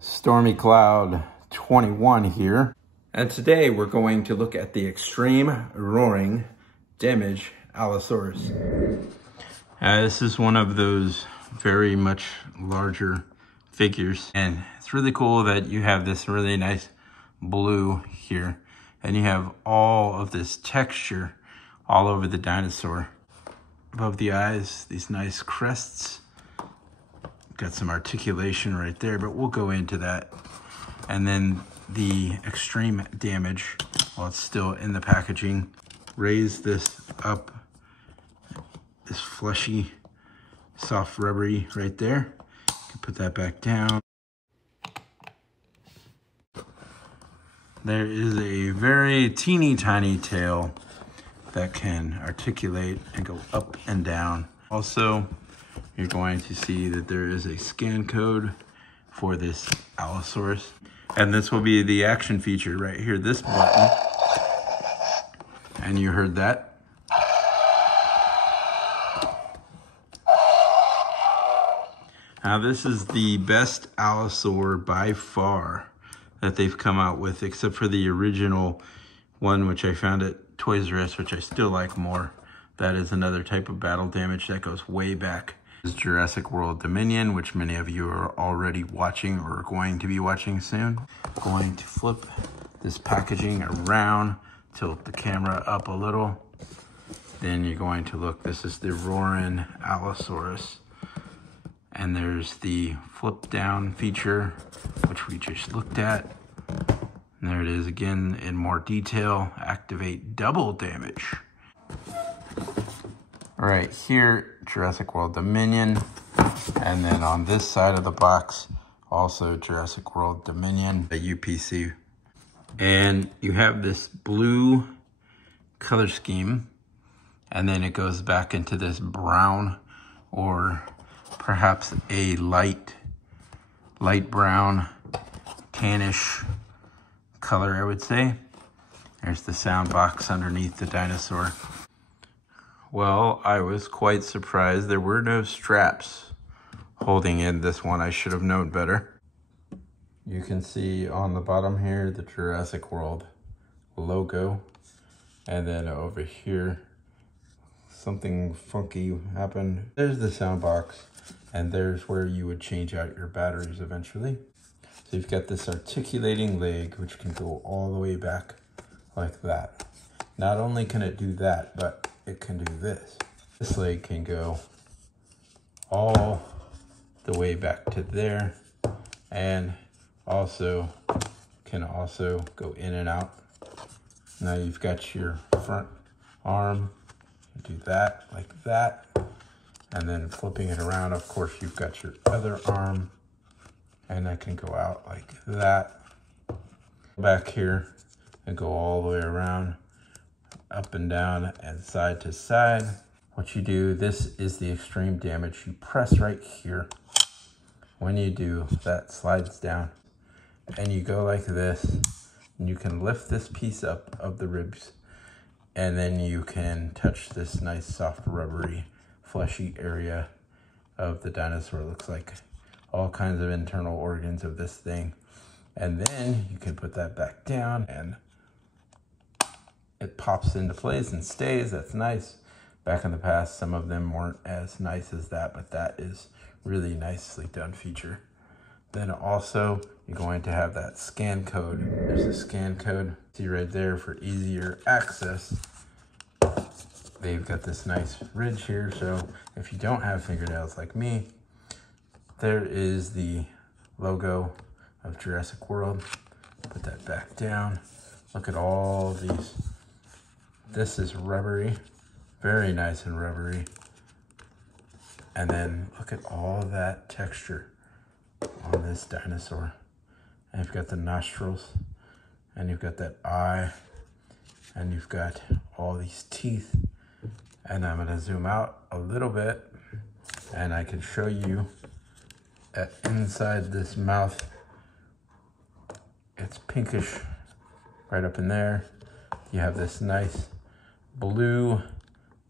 Stormy Cloud 21 here. And today we're going to look at the extreme roaring damage Allosaurus. This is one of those very much larger figures. And it's really cool that you have this really nice blue here. And you have all of this texture all over the dinosaur. Above the eyes, these nice crests. Got some articulation right there, but we'll go into that. And then the extreme damage, while it's still in the packaging, raise this up, this fleshy, soft rubbery right there. You can put that back down. There is a very teeny tiny tail that can articulate and go up and down. Also, you're going to see that there is a scan code for this Allosaurus. And this will be the action feature right here, this button. And you heard that. Now this is the best Allosaur by far that they've come out with, except for the original one, which I found at Toys R Us, which I still like more. That is another type of battle damage that goes way back. This is Jurassic World Dominion, which many of you are already watching or going to be watching soon. Going to flip this packaging around, tilt the camera up a little. Then you're going to look, this is the Roarin Allosaurus. And there's the flip down feature, which we just looked at. And there it is again in more detail. Activate double damage. All right, here, Jurassic World Dominion. And then on this side of the box, also Jurassic World Dominion, the UPC. And you have this blue color scheme. And then it goes back into this brown, or perhaps a light brown, tannish color, I would say. There's the sound box underneath the dinosaur. Well, I was quite surprised there were no straps holding in this one. I should have known better. You can see on the bottom here the Jurassic World logo. And then over here, something funky happened. There's the sound box, and there's where you would change out your batteries eventually. So you've got this articulating leg, which can go all the way back like that. Not only can it do that, but it can do this. This leg can go all the way back to there, and also can also go in and out. Now you've got your front arm, do that like that, and then flipping it around, of course, you've got your other arm, and that can go out like that. Back here and go all the way around, up and down and side to side. What you do, this is the extreme damage. You press right here. When you do, that slides down and you go like this, and you can lift this piece up of the ribs, and then you can touch this nice soft rubbery fleshy area of the dinosaur. It looks like all kinds of internal organs of this thing. And then you can put that back down and it pops into place and stays. That's nice. Back in the past, some of them weren't as nice as that, but that is really nicely done feature. Then also, you're going to have that scan code. There's a scan code. See right there for easier access. They've got this nice ridge here, so if you don't have fingernails like me, there is the logo of Jurassic World. Put that back down. Look at all these. This is rubbery, very nice and rubbery. And then look at all of that texture on this dinosaur. And you've got the nostrils, and you've got that eye, and you've got all these teeth. And I'm gonna zoom out a little bit, and I can show you that inside this mouth, it's pinkish right up in there. You have this nice blue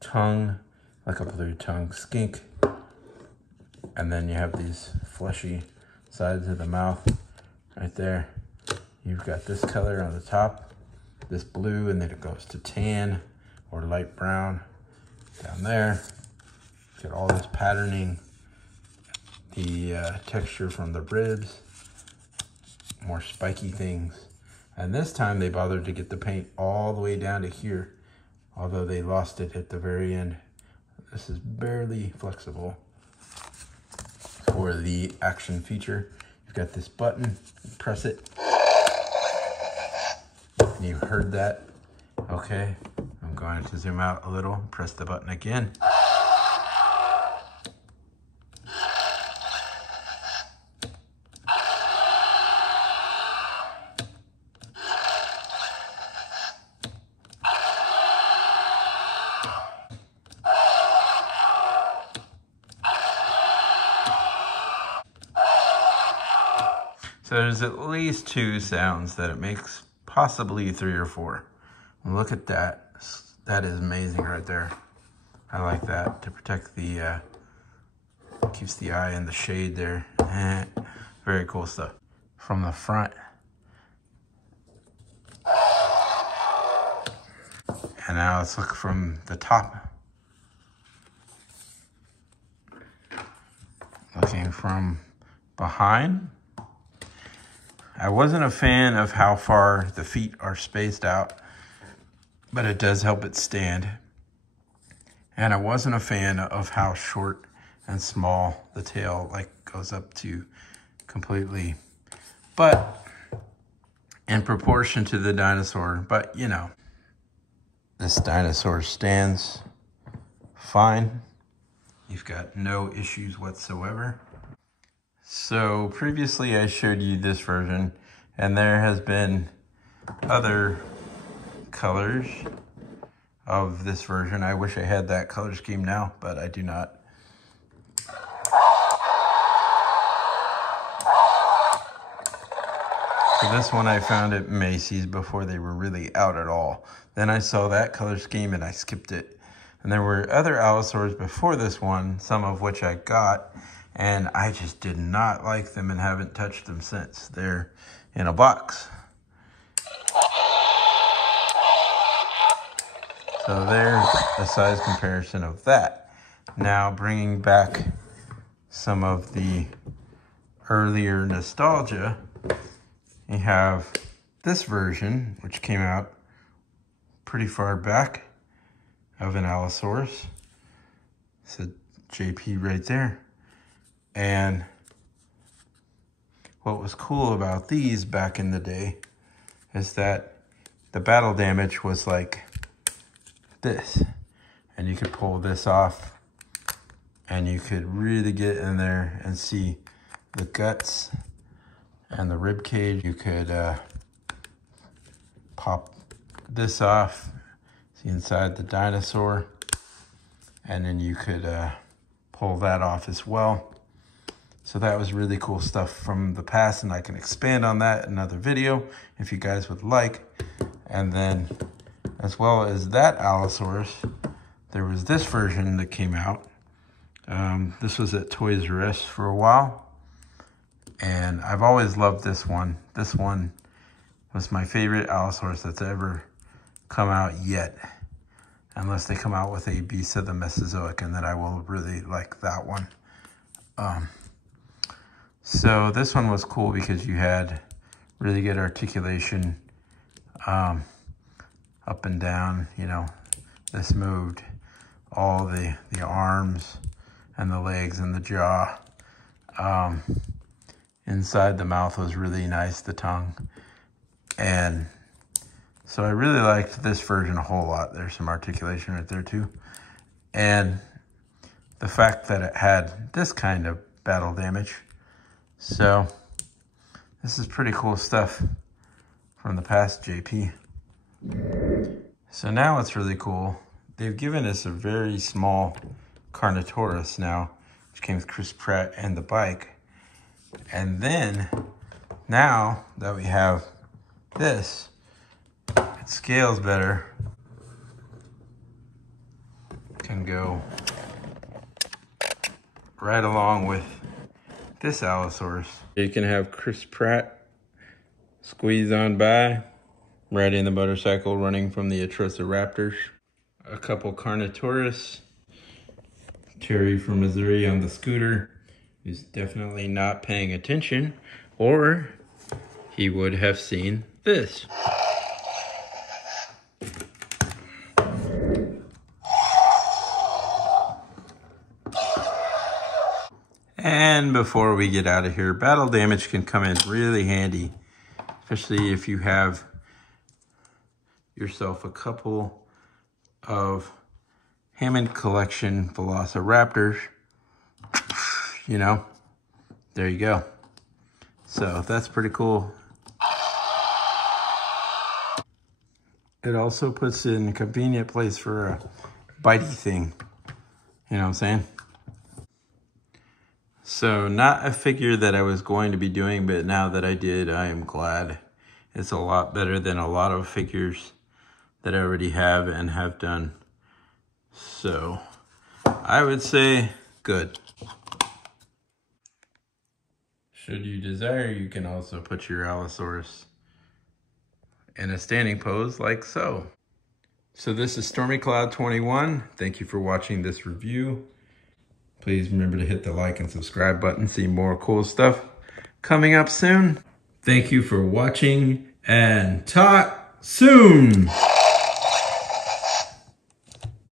tongue, like a blue tongue skink. And then you have these fleshy sides of the mouth right there. You've got this color on the top, this blue, and then it goes to tan or light brown down there. Got all this patterning, the texture from the ribs, more spiky things. And this time they bothered to get the paint all the way down to here, although they lost it at the very end. This is barely flexible. For the action feature, you've got this button, press it. And you heard that. Okay, I'm going to zoom out a little, press the button again. So there's at least 2 sounds that it makes, possibly 3 or 4. Look at that. That is amazing right there. I like that to protect the, keeps the eye in the shade there. Very cool stuff. From the front. And now let's look from the top. Looking from behind. I wasn't a fan of how far the feet are spaced out, but it does help it stand. And I wasn't a fan of how short and small the tail goes up to completely, but in proportion to the dinosaur. But you know, this dinosaur stands fine. You've got no issues whatsoever. So previously I showed you this version, and there has been other colors of this version. I wish I had that color scheme now, but I do not. So this one I found at Macy's before they were really out at all. Then I saw that color scheme and I skipped it. And there were other Allosaurus before this one, some of which I got, and I just did not like them and haven't touched them since. They're in a box. So there's a size comparison of that. Now bringing back some of the earlier nostalgia, you have this version, which came out pretty far back, of an Allosaurus. It's a JP right there. And what was cool about these back in the day is that the battle damage was like this. And you could pull this off and you could really get in there and see the guts and the rib cage. You could pop this off, see inside the dinosaur, and then you could pull that off as well. So that was really cool stuff from the past, and I can expand on that in another video if you guys would like. And then as well as that Allosaurus, there was this version that came out. This was at Toys R Us for a while, and I've always loved this one. This one was my favorite Allosaurus that's ever come out yet, unless they come out with a Beast of the Mesozoic, and then I will really like that one. So this one was cool because you had really good articulation, up and down. You know, this moved all the arms and the legs and the jaw. Inside the mouth was really nice, the tongue. And so I really liked this version a whole lot. There's some articulation right there too. And the fact that it had this kind of battle damage. So this is pretty cool stuff from the past, JP. So now it's really cool. They've given us a very small Carnotaurus now, which came with Chris Pratt and the bike. And then now that we have this, it scales better. Can go right along with this Allosaurus. You can have Chris Pratt Squeeze on by, riding the motorcycle, running from the Allosaurus. A couple Carnotaurus. Terry from Missouri on the scooter, who's definitely not paying attention, or he would have seen this. And before we get out of here, battle damage can come in really handy, especially if you have yourself a couple of Hammond Collection Velociraptors. You know, there you go. So that's pretty cool. It also puts it in a convenient place for a bitey thing. You know what I'm saying? So not a figure that I was going to be doing, but now that I did, I am glad. It's a lot better than a lot of figures that I already have and have done. So I would say good. Should you desire, you can also put your Allosaurus in a standing pose like so. So this is Stormy Cloud 21. Thank you for watching this review. Please remember to hit the like and subscribe button. See more cool stuff coming up soon. Thank you for watching and talk soon.